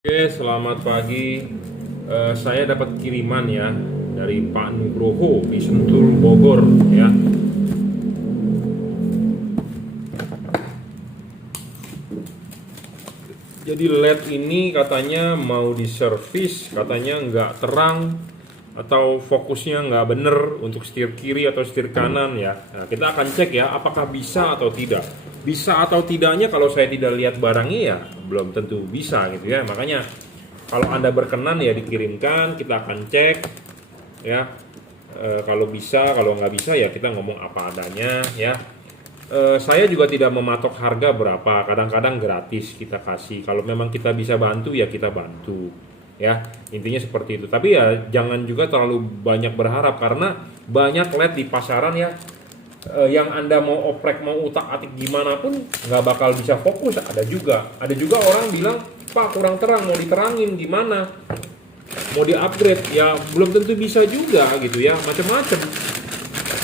Oke, selamat pagi. Saya dapat kiriman ya dari Pak Nugroho di Sentul, Bogor ya. Jadi LED ini katanya mau diservis, katanya nggak terang atau fokusnya nggak bener untuk setir kiri atau setir kanan ya. Nah, kita akan cek ya apakah bisa atau tidak. Bisa atau tidaknya kalau saya tidak lihat barangnya ya belum tentu bisa gitu ya. Makanya kalau Anda berkenan ya dikirimkan, kita akan cek ya. Kalau bisa, kalau nggak bisa ya kita ngomong apa adanya ya. Saya juga tidak mematok harga berapa, kadang-kadang gratis kita kasih. Kalau memang kita bisa bantu ya kita bantu ya, intinya seperti itu. Tapi ya jangan juga terlalu banyak berharap, karena banyak LED di pasaran ya, yang Anda mau oprek, mau utak-atik gimana pun nggak bakal bisa fokus. Ada juga orang bilang, Pak kurang terang, mau diterangin gimana, mau di-upgrade ya belum tentu bisa juga gitu ya, macam-macam.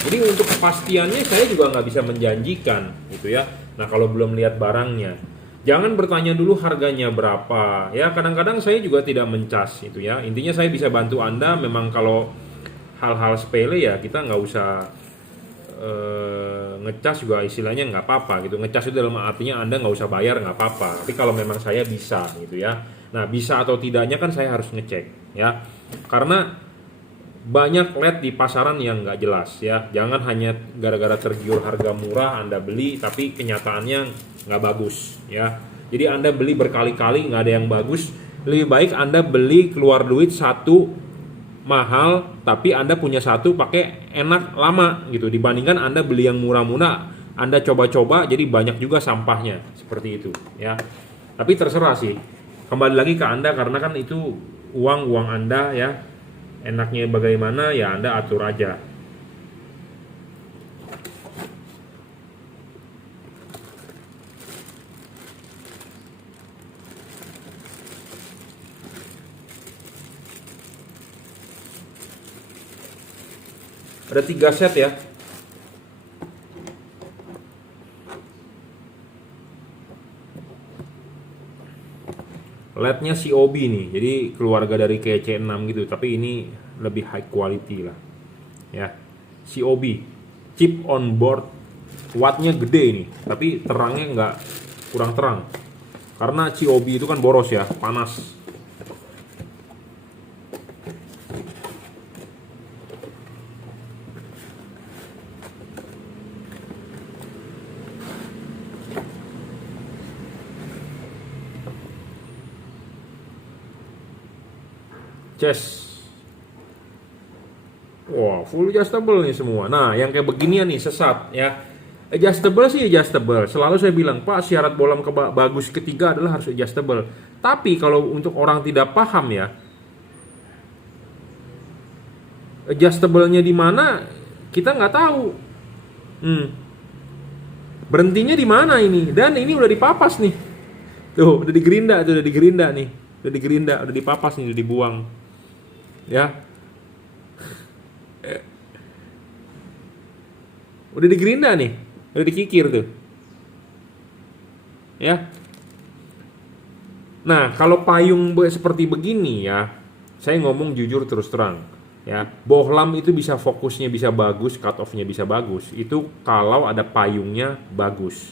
Jadi untuk kepastiannya saya juga nggak bisa menjanjikan gitu ya. Nah kalau belum lihat barangnya, jangan bertanya dulu harganya berapa ya. Kadang-kadang saya juga tidak mencas itu ya. Intinya saya bisa bantu Anda. Memang kalau hal-hal sepele ya kita nggak usah ngecas juga, istilahnya nggak apa-apa gitu. Ngecas itu dalam artinya Anda nggak usah bayar, nggak apa-apa. Tapi kalau memang saya bisa gitu ya. Nah bisa atau tidaknya kan saya harus ngecek ya. Karena banyak LED di pasaran yang nggak jelas ya. Jangan hanya gara-gara tergiur harga murah Anda beli, tapi kenyataannya nggak bagus ya. Jadi Anda beli berkali-kali nggak ada yang bagus. Lebih baik Anda beli keluar duit satu mahal, tapi Anda punya satu pakai enak lama gitu, dibandingkan Anda beli yang murah-murah Anda coba-coba jadi banyak juga sampahnya, seperti itu ya. Tapi terserah sih, kembali lagi ke Anda, karena kan itu uang Anda ya. Enaknya bagaimana ya Anda atur aja. Ada 3 set ya. LED-nya COB nih, jadi keluarga dari KC6 gitu, tapi ini lebih high quality lah ya. COB, chip on board, wattnya gede ini, tapi terangnya nggak, kurang terang karena COB itu kan boros ya, panas. Chest, wah full adjustable nih semua. Nah yang kayak beginian nih sesat ya. Adjustable sih adjustable, selalu saya bilang Pak syarat bolam bagus ketiga adalah harus adjustable. Tapi kalau untuk orang tidak paham ya, adjustable-nya di mana kita nggak tahu. Berhentinya di mana ini? Dan ini udah dipapas nih. Tuh, udah digerinda tuh, udah digerinda nih. Udah digerinda, udah dipapas nih, udah dibuang. Ya. Udah digerinda nih. Udah dikikir tuh. Ya. Nah, kalau payung seperti begini ya, saya ngomong jujur terus terang. Ya, bohlam itu bisa fokusnya bisa bagus, cut off-nya bisa bagus. Itu kalau ada payungnya bagus.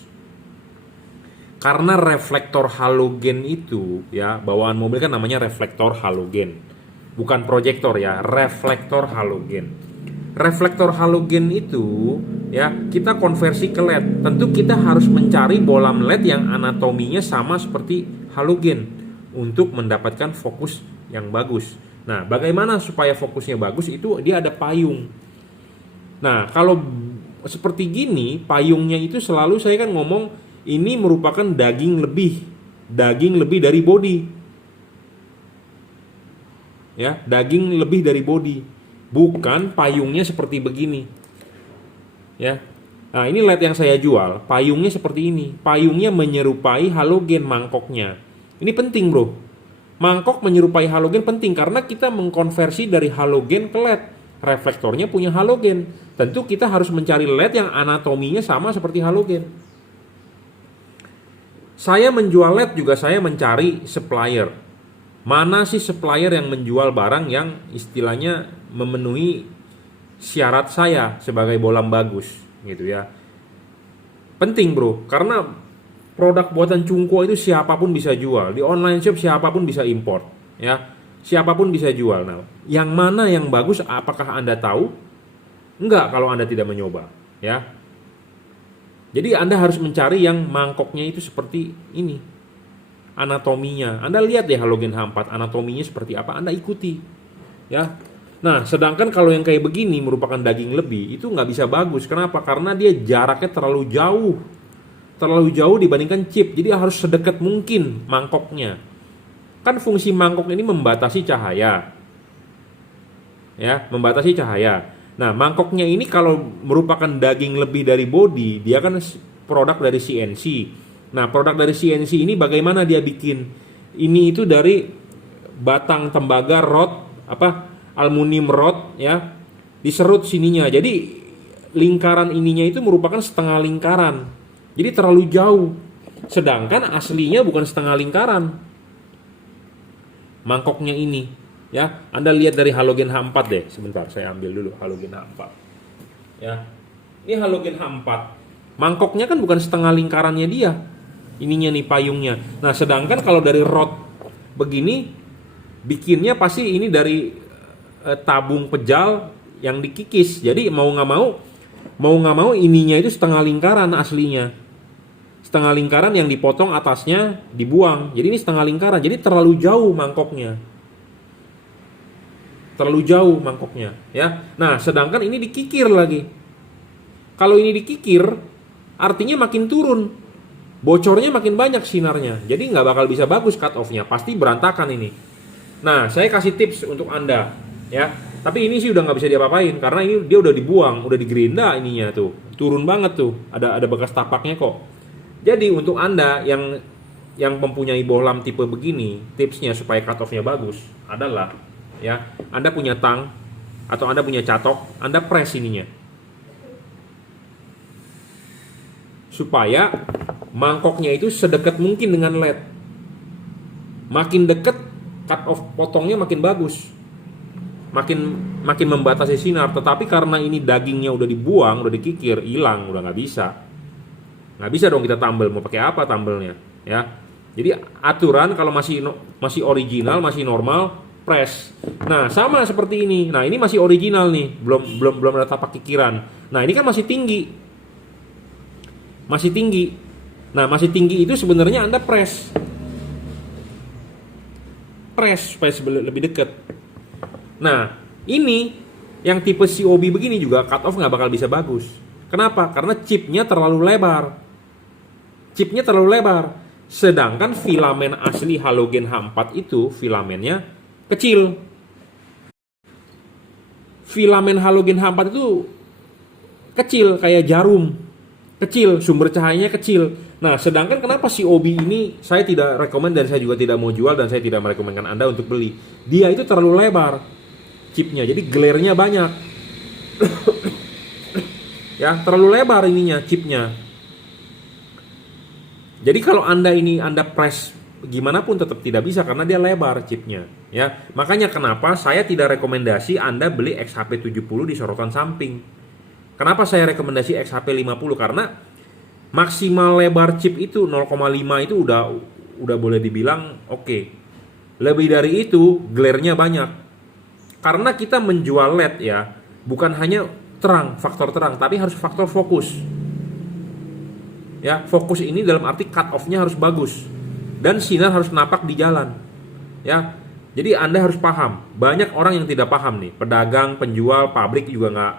Karena reflektor halogen itu ya, bawaan mobil kan namanya reflektor halogen. Bukan proyektor ya, reflektor halogen. Reflektor halogen itu ya, kita konversi ke LED. Tentu kita harus mencari bohlam LED yang anatominya sama seperti halogen untuk mendapatkan fokus yang bagus. Nah, bagaimana supaya fokusnya bagus? Itu dia ada payung. Nah, kalau seperti gini, payungnya itu selalu saya kan ngomong ini merupakan daging lebih dari body. Ya, daging lebih dari body. Bukan payungnya seperti begini. Ya. Nah, ini LED yang saya jual, payungnya seperti ini. Payungnya menyerupai halogen mangkoknya. Ini penting, Bro. Mangkok menyerupai halogen penting karena kita mengkonversi dari halogen ke LED. Reflektornya punya halogen. Tentu kita harus mencari LED yang anatominya sama seperti halogen. Saya menjual LED juga saya mencari supplier. Mana sih supplier yang menjual barang yang istilahnya memenuhi syarat saya sebagai bolam bagus gitu ya. Penting bro, karena produk buatan Cungko itu siapapun bisa jual. Di online shop siapapun bisa import ya. Siapapun bisa jual. Nah, yang mana yang bagus apakah Anda tahu? Enggak kalau Anda tidak mencoba ya. Jadi Anda harus mencari yang mangkoknya itu seperti ini. Anatominya. Anda lihat deh halogen H4 anatominya seperti apa, Anda ikuti. Ya. Nah, sedangkan kalau yang kayak begini merupakan daging lebih, itu nggak bisa bagus. Kenapa? Karena dia jaraknya terlalu jauh. Terlalu jauh dibandingkan chip. Jadi harus sedekat mungkin mangkoknya. Kan fungsi mangkok ini membatasi cahaya. Ya, membatasi cahaya. Nah, mangkoknya ini kalau merupakan daging lebih dari body, dia kan produk dari CNC. Nah, produk dari CNC ini bagaimana dia bikin? Ini itu dari batang tembaga rod, aluminium rod ya, diserut sininya. Jadi lingkaran ininya itu merupakan setengah lingkaran. Jadi terlalu jauh. Sedangkan aslinya bukan setengah lingkaran. Mangkoknya ini ya, Anda lihat dari halogen H4 deh. Sebentar, saya ambil dulu halogen H4. Ya. Ini halogen H4. Mangkoknya kan bukan setengah lingkarannya dia. Ininya nih payungnya. Nah, sedangkan kalau dari rod begini bikinnya pasti ini dari tabung pejal yang dikikis. Jadi mau nggak mau ininya itu setengah lingkaran aslinya. Setengah lingkaran yang dipotong atasnya dibuang. Jadi ini setengah lingkaran. Jadi terlalu jauh mangkoknya. Terlalu jauh mangkoknya ya. Nah, sedangkan ini dikikir lagi. Kalau ini dikikir artinya makin turun. Bocornya makin banyak sinarnya. Jadi nggak bakal bisa bagus cut off-nya. Pasti berantakan ini. Nah, saya kasih tips untuk Anda ya. Tapi ini sih udah nggak bisa diapa-apain karena ini dia udah dibuang, udah digerinda ininya tuh. Turun banget tuh. Ada bekas tapaknya kok. Jadi untuk Anda yang mempunyai bohlam tipe begini, tipsnya supaya cut off-nya bagus adalah ya, Anda punya tang atau Anda punya catok, Anda press ininya. Supaya mangkoknya itu sedekat mungkin dengan LED. Makin dekat cut off potongnya makin bagus. Makin membatasi sinar, tetapi karena ini dagingnya udah dibuang, udah dikikir, hilang, udah nggak bisa. Nggak bisa dong kita tambel, mau pakai apa tambelnya, ya. Jadi aturan kalau masih original, masih normal, press. Nah, sama seperti ini. Nah, ini masih original nih, belum ada tapak kikiran. Nah, ini kan masih tinggi. Masih tinggi. Nah, masih tinggi itu sebenarnya Anda press. Press supaya lebih dekat. Nah, ini yang tipe COB begini juga cut off nggak bakal bisa bagus. Kenapa? Karena chipnya terlalu lebar. Chipnya terlalu lebar. Sedangkan filamen asli halogen H4 itu filamennya kecil. Filamen halogen H4 itu kecil kayak jarum. Kecil, sumber cahayanya kecil. Nah, sedangkan kenapa COB ini saya tidak rekomend dan saya juga tidak mau jual dan saya tidak merekomendkan Anda untuk beli. Dia itu terlalu lebar chipnya, jadi glare-nya banyak. Ya, terlalu lebar ininya chipnya. Jadi kalau Anda press gimana pun tetap tidak bisa karena dia lebar chipnya, ya. Makanya kenapa saya tidak rekomendasi Anda beli XHP 70 di sorotan samping. Kenapa saya rekomendasi XHP 50? Karena maksimal lebar chip itu 0,5 itu udah boleh dibilang oke. Lebih dari itu glare-nya banyak. Karena kita menjual LED ya, bukan hanya terang, faktor terang, tapi harus faktor fokus. Ya, fokus ini dalam arti cut off-nya harus bagus dan sinar harus napak di jalan. Ya. Jadi Anda harus paham. Banyak orang yang tidak paham nih, pedagang, penjual, pabrik juga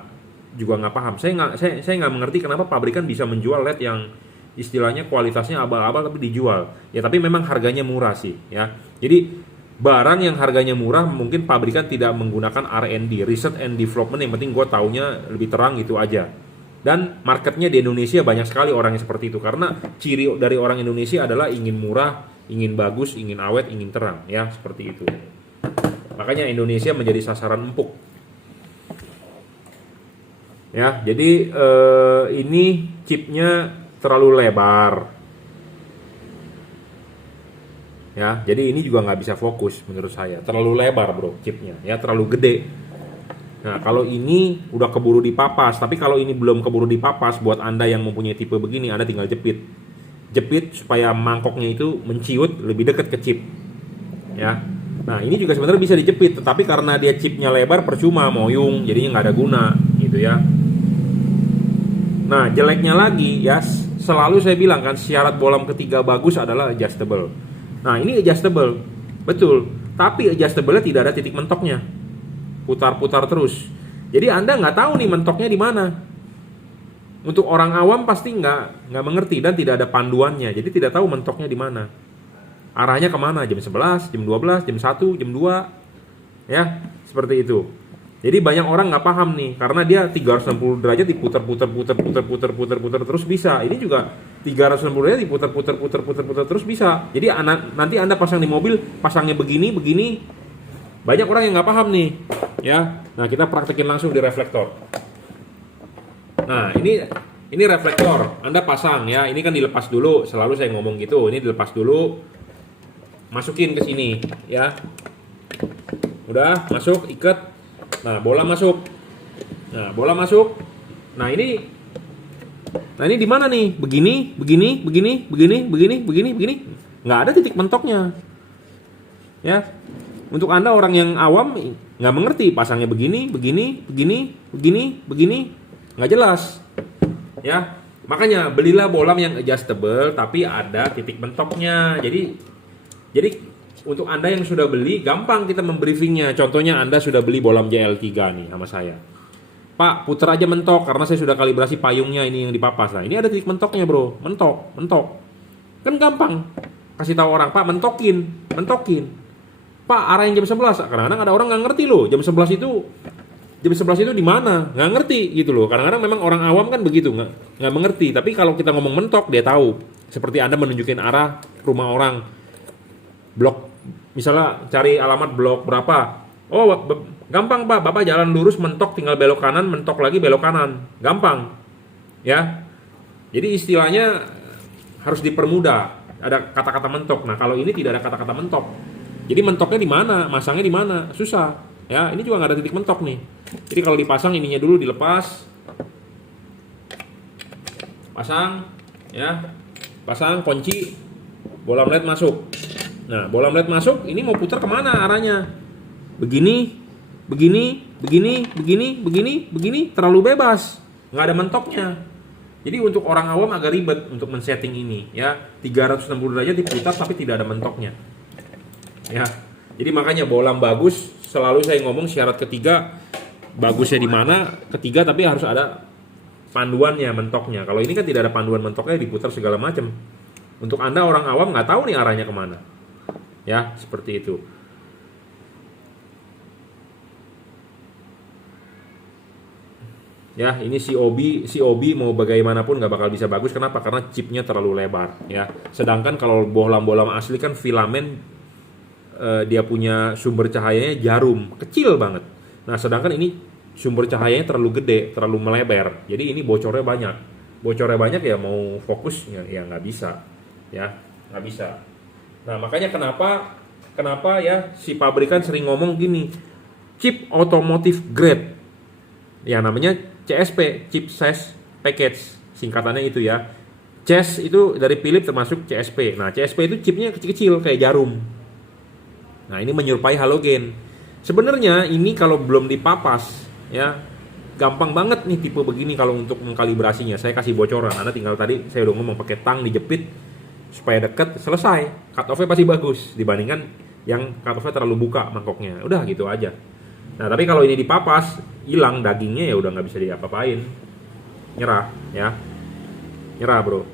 nggak paham. Saya nggak mengerti kenapa pabrikan bisa menjual LED yang istilahnya kualitasnya abal-abal tapi dijual. Ya, tapi memang harganya murah sih, ya. Jadi barang yang harganya murah mungkin pabrikan tidak menggunakan R&D, research and development, yang penting gue taunya lebih terang gitu aja. Dan marketnya di Indonesia banyak sekali orang yang seperti itu, karena ciri dari orang Indonesia adalah ingin murah, ingin bagus, ingin awet, ingin terang, ya seperti itu. Makanya Indonesia menjadi sasaran empuk. Ya, jadi ini chipnya terlalu lebar. Ya, jadi ini juga nggak bisa fokus menurut saya. Terlalu lebar bro chipnya, ya terlalu gede. Nah, kalau ini udah keburu dipapas, tapi kalau ini belum keburu dipapas, buat Anda yang mempunyai tipe begini, Anda tinggal jepit. Jepit supaya mangkoknya itu menciut lebih dekat ke chip. Ya. Nah, ini juga sebenarnya bisa dijepit, tetapi karena dia chipnya lebar percuma, moyung, jadinya nggak ada guna, gitu ya. Nah, jeleknya lagi ya, selalu saya bilang kan syarat bolam ketiga bagus adalah adjustable. Nah, ini adjustable, betul. Tapi adjustable-nya tidak ada titik mentoknya. Putar-putar terus. Jadi Anda nggak tahu nih mentoknya di mana. Untuk orang awam pasti nggak mengerti dan tidak ada panduannya. Jadi tidak tahu mentoknya di mana. Arahnya kemana? Jam 11, jam 12, jam 1, jam 2. Ya, seperti itu. Jadi banyak orang nggak paham nih, karena dia 360 derajat diputar terus bisa. Ini juga 360 derajat diputar terus bisa. Jadi nanti Anda pasang di mobil, pasangnya begini. Banyak orang yang nggak paham nih, ya. Nah, kita praktekin langsung di reflektor. Nah, ini reflektor. Anda pasang ya. Ini kan dilepas dulu. Selalu saya ngomong gitu. Ini dilepas dulu. Masukin ke sini, ya. Udah masuk, ikat. Nah, bola masuk. Nah, ini di mana nih? Begini. Nggak ada titik mentoknya. Ya. Untuk Anda orang yang awam nggak mengerti pasangnya begini, nggak jelas. Ya. Makanya belilah bolam yang adjustable tapi ada titik mentoknya. Jadi untuk Anda yang sudah beli, gampang kita membriefingnya. Contohnya Anda sudah beli bolam JL3 nih sama saya. Pak, putar aja mentok, karena saya sudah kalibrasi payungnya ini yang dipapas. Nah, ini ada titik mentoknya bro, mentok. Kan gampang. Kasih tahu orang, Pak, mentokin. Pak, arahin jam 11. Kadang-kadang ada orang nggak ngerti loh, jam 11 itu di mana? Nggak ngerti gitu loh. Kadang-kadang memang orang awam kan begitu, nggak mengerti. Tapi kalau kita ngomong mentok, dia tahu. Seperti Anda menunjukin arah rumah orang. Blok, misalnya cari alamat blok berapa. Oh, gampang Pak, Bapak jalan lurus mentok, tinggal belok kanan, mentok lagi belok kanan. Gampang. Ya. Jadi istilahnya harus dipermudah. Ada kata-kata mentok. Nah, kalau ini tidak ada kata-kata mentok. Jadi mentoknya di mana? Masangnya di mana? Susah. Ya, ini juga nggak ada titik mentok nih. Jadi kalau dipasang ininya dulu dilepas. Pasang, ya. Pasang, kunci. Bolam LED masuk. Nah, bolam LED masuk, ini mau putar kemana arahnya? Begini, terlalu bebas, nggak ada mentoknya. Jadi untuk orang awam agak ribet untuk men-setting ini, ya. 360 derajat diputar tapi tidak ada mentoknya. Ya. Jadi makanya bolam bagus, selalu saya ngomong syarat ketiga bagusnya di mana? Ketiga tapi harus ada panduannya, mentoknya. Kalau ini kan tidak ada panduan mentoknya, diputar segala macam. Untuk Anda orang awam nggak tahu nih arahnya kemana. Ya, seperti itu. Ya, ini COB mau bagaimanapun nggak bakal bisa bagus. Kenapa? Karena chipnya terlalu lebar. Ya, sedangkan kalau bolam-bolam asli kan filamen, dia punya sumber cahayanya jarum, kecil banget. Nah, sedangkan ini sumber cahayanya terlalu gede, terlalu melebar. Jadi ini bocornya banyak. Bocornya banyak ya mau fokus ya nggak bisa. Ya, nggak bisa. Nah, makanya kenapa ya si pabrikan sering ngomong gini, chip automotive grade. Ya namanya CSP, chip size package, singkatannya itu ya. CES itu dari Philips termasuk CSP. Nah, CSP itu chipnya kecil-kecil kayak jarum. Nah, ini menyerupai halogen. Sebenarnya ini kalau belum dipapas ya, gampang banget nih tipe begini kalau untuk mengkalibrasinya. Saya kasih bocoran. Anda tinggal tadi saya udah ngomong pakai tang dijepit supaya dekat, selesai. Cut off-nya pasti bagus dibandingkan yang cut off-nya terlalu buka mangkoknya. Udah gitu aja. Nah, tapi kalau ini dipapas, hilang dagingnya ya udah nggak bisa diapa-apain. Nyerah ya. Nyerah, bro.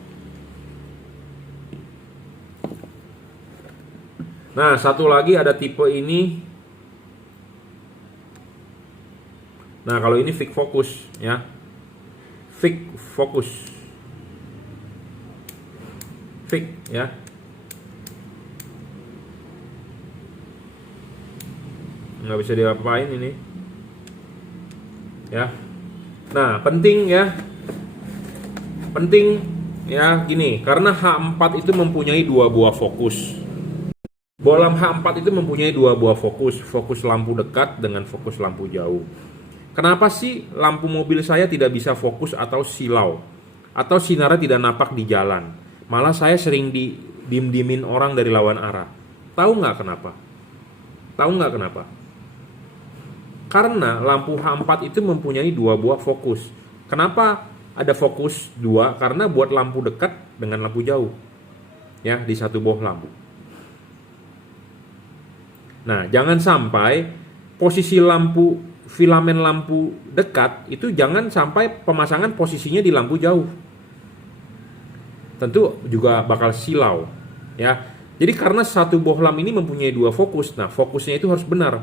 Nah, satu lagi ada tipe ini. Nah, kalau ini fix focus ya. Fix focus. Fix ya. Nggak bisa diapain ini ya. Nah, penting ya gini, karena H4 itu mempunyai 2 buah fokus Bohlam H4 itu mempunyai dua buah fokus, fokus lampu dekat dengan fokus lampu jauh. Kenapa sih lampu mobil saya tidak bisa fokus atau silau? Atau sinarnya tidak napak di jalan? Malah saya sering dimin orang dari lawan arah. Tahu nggak kenapa? Tahu nggak kenapa? Karena lampu H4 itu mempunyai dua buah fokus. Kenapa ada fokus dua? Karena buat lampu dekat dengan lampu jauh. Ya, di satu bohlam. Nah, jangan sampai posisi lampu, filamen lampu dekat itu jangan sampai pemasangan posisinya di lampu jauh. Tentu juga bakal silau, ya. Jadi karena satu bohlam ini mempunyai dua fokus, nah fokusnya itu harus benar.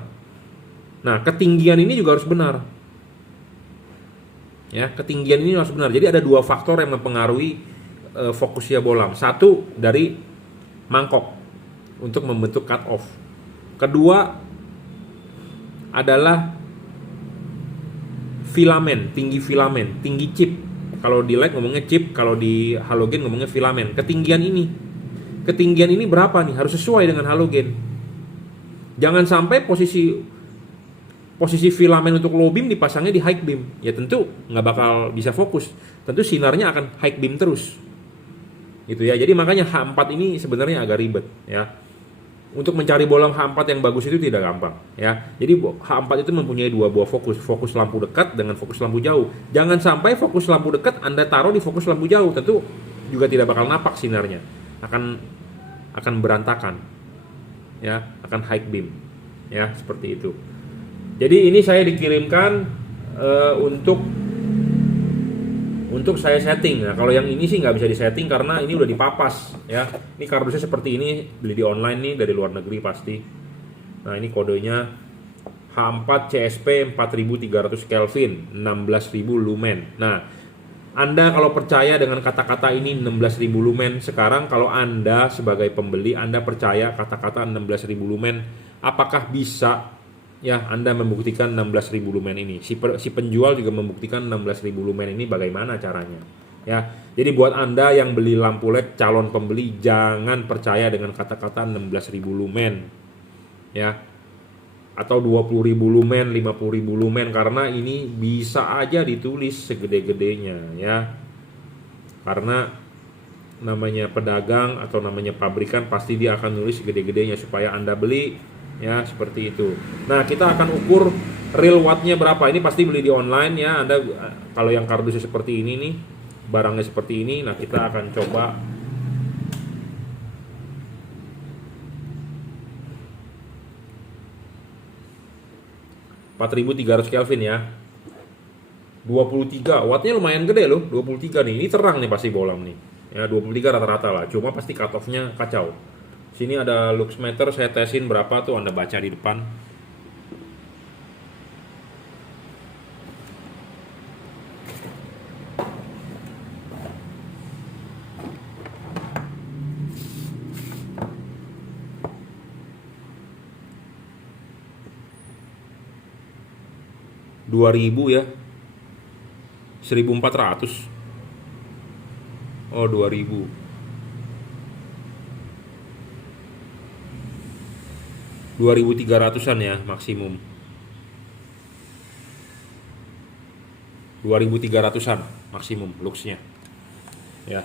Nah, ketinggian ini juga harus benar. Ya, ketinggian ini harus benar. Jadi ada dua faktor yang mempengaruhi fokusnya bohlam. Satu dari mangkok untuk membentuk cut off. Kedua adalah filamen, tinggi chip. Kalau di LED ngomongnya chip, kalau di halogen ngomongnya filamen. Ketinggian ini berapa nih? Harus sesuai dengan halogen. Jangan sampai posisi filamen untuk low beam dipasangnya di high beam. Ya tentu nggak bakal bisa fokus. Tentu sinarnya akan high beam terus. Gitu ya. Jadi makanya H4 ini sebenarnya agak ribet ya. Untuk mencari bohlam H4 yang bagus itu tidak gampang ya. Jadi H4 itu mempunyai dua buah fokus lampu dekat dengan fokus lampu jauh. Jangan sampai fokus lampu dekat Anda taruh di fokus lampu jauh, tentu juga tidak bakal napak sinarnya. Akan berantakan. Ya, akan high beam. Ya, seperti itu. Jadi ini saya dikirimkan untuk saya setting. Nah, kalau yang ini sih nggak bisa disetting karena ini udah dipapas ya. Ini kardusnya seperti ini, beli di online nih dari luar negeri pasti. Nah, ini kodenya H4 CSP 4300 Kelvin, 16.000 lumen. Nah, Anda kalau percaya dengan kata-kata ini 16.000 lumen, sekarang kalau Anda sebagai pembeli Anda percaya kata-kata 16.000 lumen, apakah bisa ya Anda membuktikan 16.000 lumen ini? Si penjual juga membuktikan 16.000 lumen ini bagaimana caranya ya. Jadi buat Anda yang beli lampu LED calon pembeli, jangan percaya dengan kata-kata 16.000 lumen ya, atau 20.000 lumen, 50.000 lumen, karena ini bisa aja ditulis segede-gedenya ya. Karena namanya pedagang atau namanya pabrikan pasti dia akan nulis segede-gedenya supaya Anda beli ya, seperti itu. Nah, kita akan ukur real wattnya berapa. Ini pasti beli di online ya. Anda kalau yang kardusnya seperti ini nih, barangnya seperti ini. Nah, kita akan coba (4.300 Kelvin ya. 23 wattnya lumayan gede loh. 23 nih. Ini terang nih pasti bohlam nih. Ya, 23 rata-rata lah. Cuma pasti cut off-nya kacau. Sini ada luxmeter, saya tesin berapa tuh, Anda baca di depan. (2000 ya. 1.400. Oh, 2000. 2.300-an ya maksimum. 2.300-an maksimum luxnya. Ya.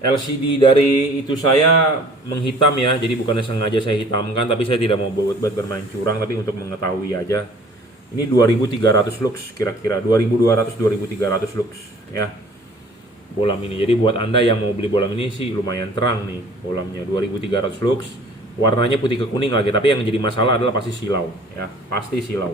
LCD dari itu saya menghitam ya, jadi bukannya sengaja saya hitamkan, tapi saya tidak mau buat bermain curang, tapi untuk mengetahui aja. Ini 2.300 lux kira-kira, 2.200 2.300 lux ya. Bohlam ini. Jadi buat Anda yang mau beli bohlam ini sih lumayan terang nih bohlamnya, 2.300 lux. Warnanya putih ke kuning lagi, tapi yang jadi masalah adalah pasti silau ya, pasti silau.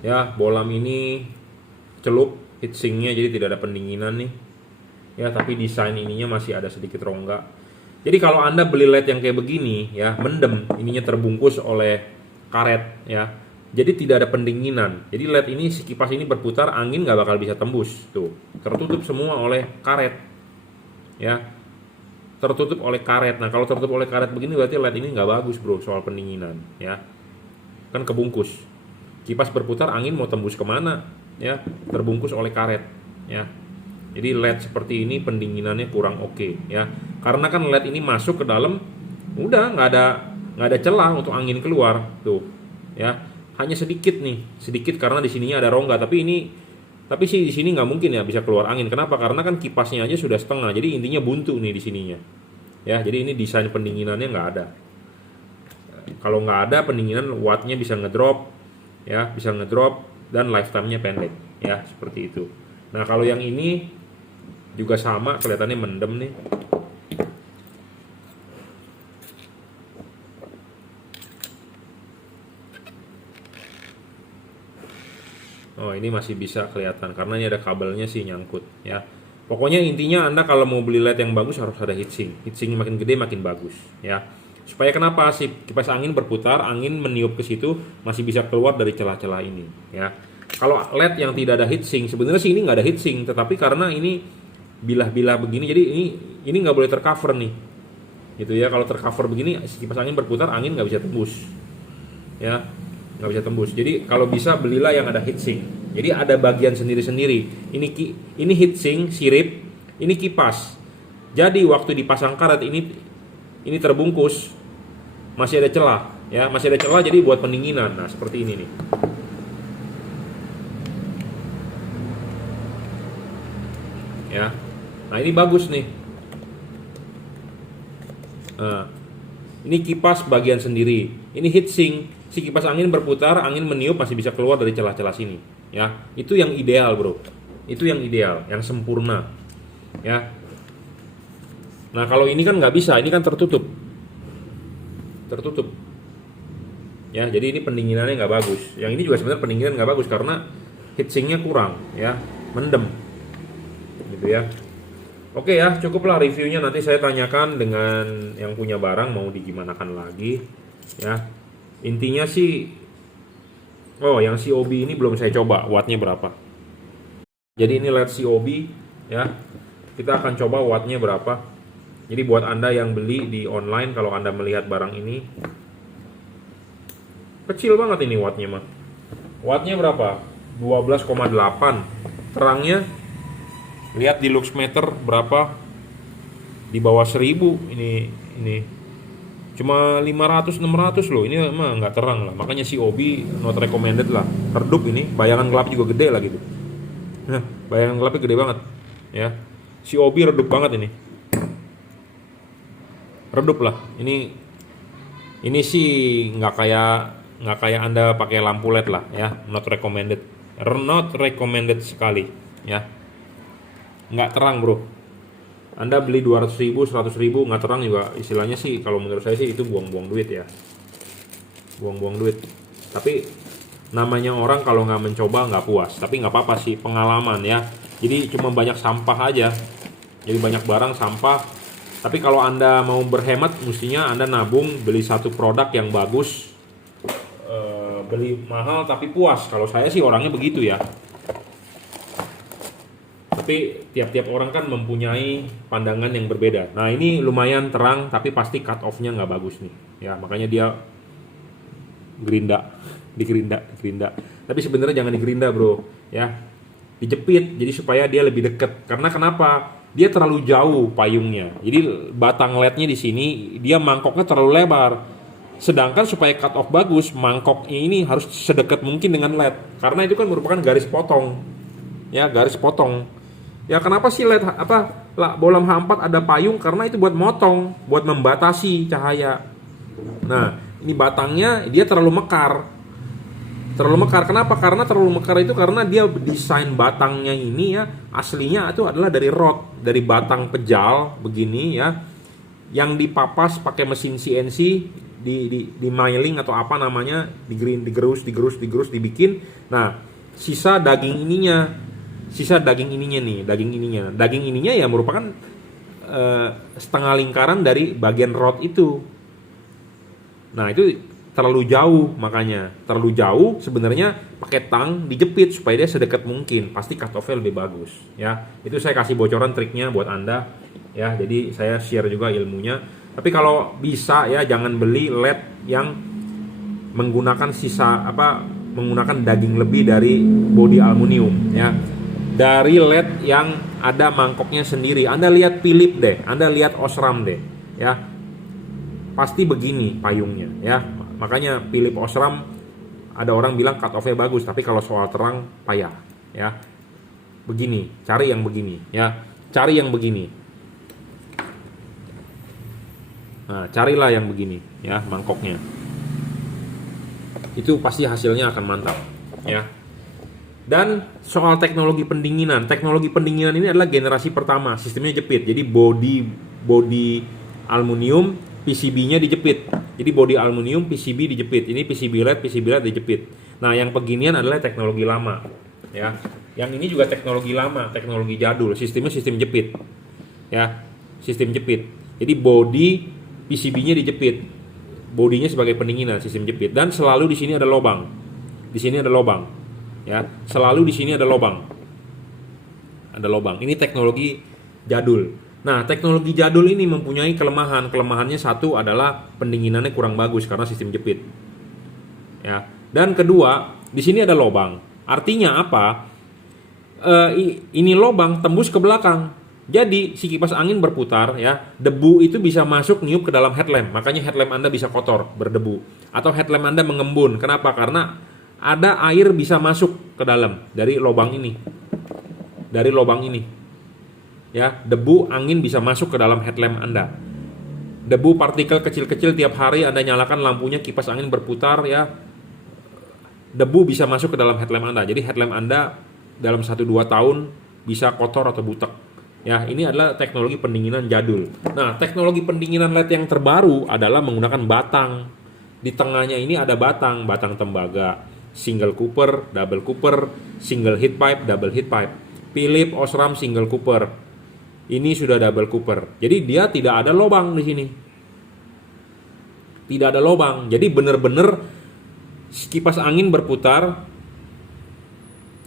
Ya, bohlam ini celup heatsinknya, jadi tidak ada pendinginan nih ya, tapi desain ininya masih ada sedikit rongga. Jadi kalau Anda beli LED yang kayak begini ya, mendem, ininya terbungkus oleh karet ya, jadi tidak ada pendinginan. Jadi LED ini, si kipas ini berputar, angin nggak bakal bisa tembus tuh, tertutup semua oleh karet ya, tertutup oleh karet. Nah, kalau tertutup oleh karet begini berarti LED ini nggak bagus bro soal pendinginan ya. kan kebungkus. Kipas berputar, angin mau tembus kemana, ya, terbungkus oleh karet, ya. Jadi LED seperti ini pendinginannya kurang oke, ya. Karena kan LED ini masuk ke dalam, udah nggak ada celah untuk angin keluar, tuh, ya. Hanya sedikit nih, sedikit karena di sininya ada rongga, tapi sih di sini nggak mungkin ya bisa keluar angin. Kenapa? Karena kan kipasnya aja sudah setengah, jadi intinya buntu nih di sininya, ya. Jadi ini desain pendinginannya nggak ada. Kalau nggak ada pendinginan, wattnya bisa ngedrop, ya, bisa ngedrop dan lifetime-nya pendek, ya, seperti itu. Nah, kalau yang ini juga sama, kelihatannya mendem nih. Oh, ini masih bisa kelihatan karena ini ada kabelnya sih nyangkut, ya. Pokoknya intinya Anda kalau mau beli LED yang bagus harus ada heatsink. Heatsinknya makin gede makin bagus, ya. Supaya kenapa sih kipas angin berputar, angin meniup ke situ masih bisa keluar dari celah-celah ini, ya. Kalau LED yang tidak ada heatsink, sebenarnya sih ini nggak ada heatsink, tetapi karena ini bilah-bilah begini, jadi ini nggak boleh tercover nih, gitu ya. Kalau tercover begini, kipas angin berputar, angin nggak bisa tembus, ya, nggak bisa tembus. Jadi kalau bisa belilah yang ada heatsink. Jadi ada bagian sendiri-sendiri. Ini heatsink sirip, ini kipas. Jadi waktu dipasang karet ini terbungkus, masih ada celah, ya, masih ada celah. Jadi buat pendinginan. Nah, seperti ini nih. Ya. Nah, ini bagus nih. Nah, ini kipas bagian sendiri. Ini heatsink. Si kipas angin berputar, angin meniup masih bisa keluar dari celah-celah sini. Ya, itu yang ideal, bro. Itu yang ideal, yang sempurna. Ya. Nah, kalau ini kan nggak bisa. Ini kan tertutup. Tertutup. Ya, jadi ini pendinginannya nggak bagus. Yang ini juga sebenarnya pendinginan nggak bagus karena heatsinknya kurang, ya, mendem. Gitu ya. Oke ya, cukuplah reviewnya. Nanti saya tanyakan dengan yang punya barang mau digimanakan lagi, ya. Intinya sih, oh, yang COB ini belum saya coba wattnya berapa. Jadi ini LED COB, ya. Kita akan coba wattnya berapa. Jadi buat Anda yang beli di online, kalau Anda melihat barang ini kecil banget ini wattnya mah. Wattnya berapa? 12,8. Terangnya lihat di luxmeter berapa, di bawah 1000. Ini cuma 500-600 loh. Ini emang nggak terang lah, makanya COB not recommended lah. Redup ini, bayangan gelap juga gede lah gitu. Nah, bayangan gelapnya gede banget, ya. COB redup banget ini, redup lah. Ini sih nggak kayak Anda pakai lampu LED lah, ya. Not recommended sekali, ya. Nggak terang, bro. Anda beli 200.000, 100.000 nggak terang juga, istilahnya sih kalau menurut saya sih itu buang-buang duit, ya. Buang-buang duit. Tapi namanya orang kalau nggak mencoba nggak puas. Tapi nggak apa-apa sih, pengalaman, ya. Jadi cuma banyak sampah aja. Jadi banyak barang sampah. Tapi kalau Anda mau berhemat, mestinya Anda nabung, beli satu produk yang bagus, beli mahal tapi puas. Kalau saya sih orangnya begitu, ya. Tapi tiap-tiap orang kan mempunyai pandangan yang berbeda. Nah, ini lumayan terang tapi pasti cut off-nya nggak bagus nih, ya. Makanya dia digerinda. Tapi sebenarnya jangan digerinda, bro, ya. Dijepit jadi supaya dia lebih dekat. Karena kenapa? Dia terlalu jauh payungnya. Jadi batang LED-nya di sini dia mangkoknya terlalu lebar. Sedangkan supaya cut off bagus, mangkoknya ini harus sedekat mungkin dengan LED. Karena itu kan merupakan garis potong. Ya, garis potong. Ya, kenapa sih LED bolam H4 ada payung? Karena itu buat motong, buat membatasi cahaya. Nah, ini batangnya dia terlalu mekar. Kenapa? Karena terlalu mekar itu karena dia desain batangnya ini, ya, aslinya itu adalah dari rod, dari batang pejal begini, ya, yang dipapas pakai mesin CNC, di milling atau apa namanya, digerus dibikin. Nah, sisa daging ininya nih, daging ininya ya merupakan setengah lingkaran dari bagian rod itu. Nah, itu terlalu jauh, makanya terlalu jauh. Sebenarnya pakai tang dijepit supaya dia sedekat mungkin, pasti cut off-nya lebih bagus, ya. Itu saya kasih bocoran triknya buat Anda, ya. Jadi saya share juga ilmunya. Tapi kalau bisa, ya, jangan beli LED yang menggunakan menggunakan daging lebih dari bodi aluminium ya. Dari LED yang ada mangkoknya sendiri. Anda lihat Philips deh, Anda lihat Osram deh ya. Pasti begini payungnya ya. Makanya Philips Osram ada orang bilang cut off-nya bagus, tapi kalau soal terang payah ya. Begini, cari yang begini ya. Cari yang begini. Nah, carilah yang begini ya mangkoknya. Itu pasti hasilnya akan mantap ya. Dan soal teknologi pendinginan ini adalah generasi pertama, sistemnya jepit. Jadi bodi aluminium, PCB-nya dijepit. Jadi bodi aluminium, PCB dijepit. Ini PCB LED dijepit. Nah, yang beginian adalah teknologi lama ya. Yang ini juga teknologi lama, teknologi jadul, sistemnya sistem jepit. Ya, sistem jepit. Jadi bodi PCB-nya dijepit. Bodinya sebagai pendinginan, sistem jepit, dan selalu di sini ada lubang. Di sini ada lubang. Ya, selalu di sini ada lubang. Ada lubang. Ini teknologi jadul. Nah, teknologi jadul ini mempunyai kelemahan. Kelemahannya satu adalah pendinginannya kurang bagus karena sistem jepit. Ya. Dan kedua, di sini ada lubang. Artinya apa? Ini lubang tembus ke belakang. Jadi si kipas angin berputar ya, debu itu bisa masuk niup ke dalam headlamp. Makanya headlamp Anda bisa kotor, berdebu. Atau headlamp Anda mengembun. Kenapa? Karena ada air bisa masuk ke dalam dari lubang ini. Dari lubang ini. Ya, debu angin bisa masuk ke dalam headlamp Anda. Debu partikel kecil-kecil tiap hari Anda nyalakan lampunya, kipas angin berputar ya. Debu bisa masuk ke dalam headlamp Anda. Jadi headlamp Anda dalam 1-2 tahun bisa kotor atau butek. Ya, ini adalah teknologi pendinginan jadul. Nah, teknologi pendinginan LED yang terbaru adalah menggunakan batang. Di tengahnya ini ada batang tembaga, single cooper, double cooper, single heat pipe, double heat pipe. Philips Osram single cooper. Ini sudah double cooper. Jadi dia tidak ada lubang di sini. Tidak ada lubang. Jadi benar-benar kipas angin berputar,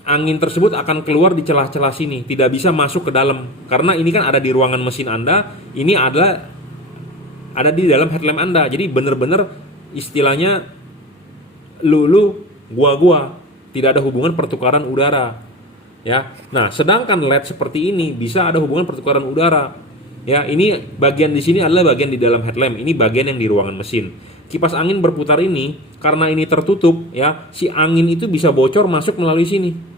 angin tersebut akan keluar di celah-celah sini, tidak bisa masuk ke dalam. Karena ini kan ada di ruangan mesin Anda, ini ada di dalam headlamp Anda. Jadi benar-benar istilahnya lu gua, tidak ada hubungan pertukaran udara. Ya. Nah, sedangkan LED seperti ini bisa ada hubungan pertukaran udara. Ya, ini bagian di sini adalah bagian di dalam headlamp, ini bagian yang di ruangan mesin. Kipas angin berputar ini karena ini tertutup ya, si angin itu bisa bocor masuk melalui sini.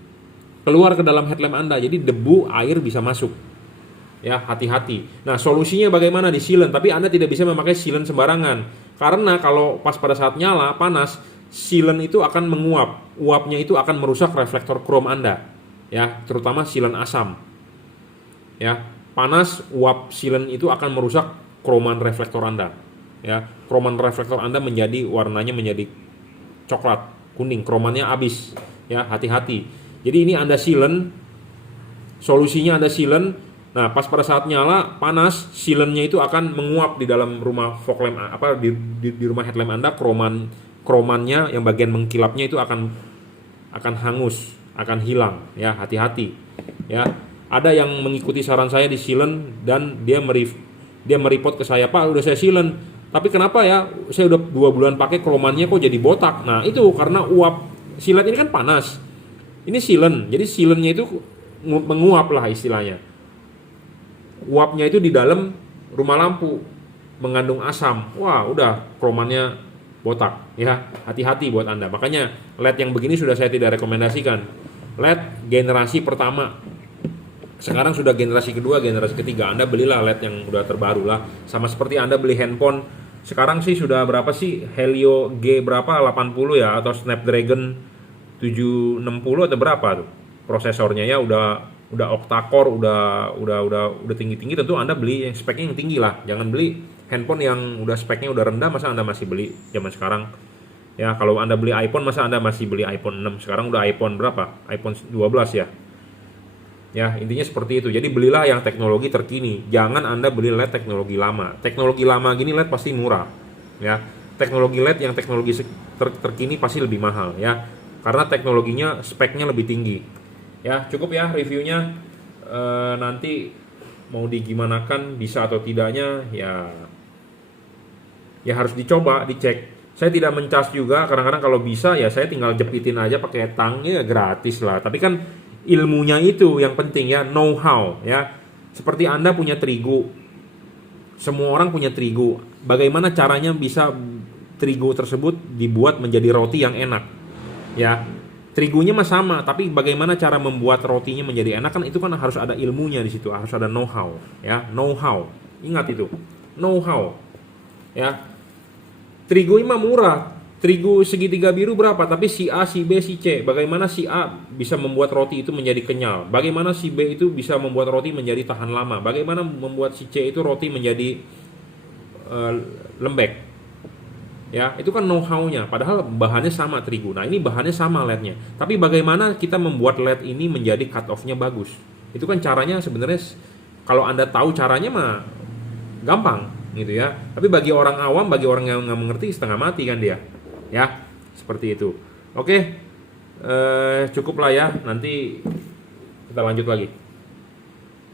Keluar ke dalam headlamp Anda, jadi debu, air bisa masuk. Ya, hati-hati. Nah, solusinya bagaimana? Di sealant, tapi Anda tidak bisa memakai sealant sembarangan. Karena kalau pas pada saat nyala, panas, sealant itu akan menguap. Uapnya itu akan merusak reflektor krom Anda. Ya, terutama sealant asam. Ya, panas, uap sealant itu akan merusak kroman reflektor Anda. Ya, kroman reflektor Anda warnanya menjadi coklat, kuning, kromannya habis. Ya, hati-hati. Jadi ini Anda sealant, solusinya Anda sealant. Nah, pas pada saat nyala panas, sealantnya itu akan menguap di dalam rumah fog lamp di rumah headlamp Anda, kromannya yang bagian mengkilapnya itu akan hangus, akan hilang. Ya, hati-hati. Ya, ada yang mengikuti saran saya di sealant dan dia mereport ke saya, "Pak, udah saya sealant, tapi kenapa ya saya udah 2 bulan pakai kromannya kok jadi botak?" Nah, itu karena uap sealant ini kan panas. Ini sealant, jadi sealantnya itu menguap lah istilahnya. Uapnya itu di dalam rumah lampu, mengandung asam. Wah, udah kromannya botak. Ya, hati-hati buat Anda. Makanya LED yang begini sudah saya tidak rekomendasikan. LED generasi pertama. Sekarang sudah generasi kedua, generasi ketiga. Anda belilah LED yang udah terbaru lah. Sama seperti Anda beli handphone. Sekarang sih sudah berapa sih? Helio G berapa? 80 ya, atau Snapdragon 760 atau berapa tuh prosesornya ya, udah octa-core, udah tinggi-tinggi. Tentu Anda beli yang speknya yang tinggi lah, jangan beli handphone yang udah speknya udah rendah. Masa Anda masih beli zaman sekarang ya? Kalau Anda beli iPhone, masa Anda masih beli iPhone 6? Sekarang udah iPhone berapa? iPhone 12 ya. Ya, intinya seperti itu. Jadi belilah yang teknologi terkini, jangan Anda beli LED teknologi lama. Teknologi lama gini LED pasti murah ya. Teknologi LED yang teknologi terkini pasti lebih mahal ya, karena teknologinya, speknya lebih tinggi. Ya, cukup ya reviewnya. Nanti mau digimanakan, bisa atau tidaknya ya harus dicoba, dicek. Saya tidak mencas juga, kadang-kadang kalau bisa ya saya tinggal jepitin aja pakai tang, ya gratis lah. Tapi kan ilmunya itu yang penting ya, know how ya. Seperti Anda punya terigu, semua orang punya terigu. Bagaimana caranya bisa terigu tersebut dibuat menjadi roti yang enak ya. Terigunya mah sama, tapi bagaimana cara membuat rotinya menjadi enak kan itu kan harus ada ilmunya di situ, harus ada know how ya, know how. Ingat itu, know how ya. Terigu ini mah murah. Terigu segitiga biru berapa? Tapi si A, si B, si C. Bagaimana si A bisa membuat roti itu menjadi kenyal? Bagaimana si B itu bisa membuat roti menjadi tahan lama? Bagaimana membuat si C itu roti menjadi lembek? Ya, itu kan know-how-nya. Padahal bahannya sama terigu. Nah, ini bahannya sama LED-nya. Tapi bagaimana kita membuat LED ini menjadi cut off-nya bagus? Itu kan caranya sebenarnya kalau Anda tahu caranya mah gampang gitu ya. Tapi bagi orang awam, bagi orang yang nggak mengerti setengah mati kan dia. Ya, seperti itu. Oke. Cukup lah ya. Nanti kita lanjut lagi.